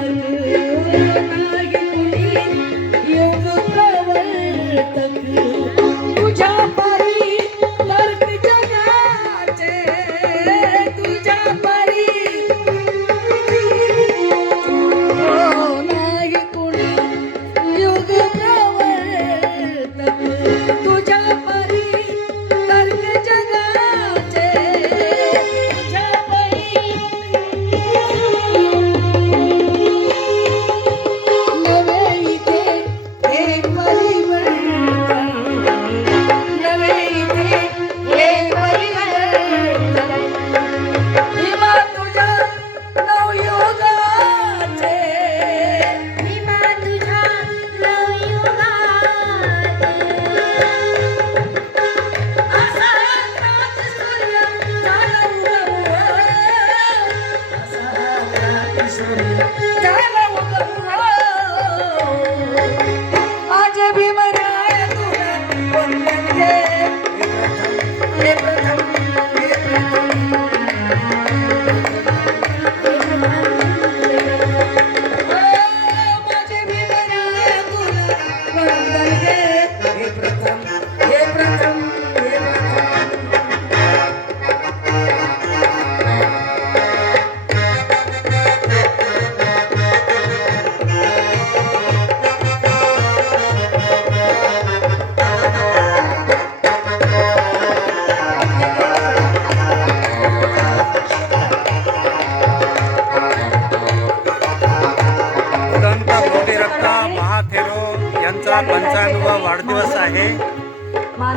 Thank you. आज भीमराय तुला वंदन हे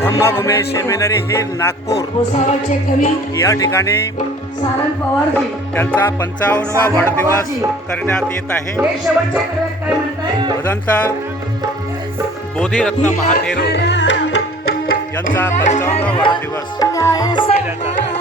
धम्माभूमी सेमिनरी हे नागपूर या ठिकाणी त्यांचा पंचावन्नवा वाढदिवस करण्यात येत आहे. भदंता बोधिरत्न महादेरो यांचा पंचावन्नवा वाढदिवस केला जात आहे.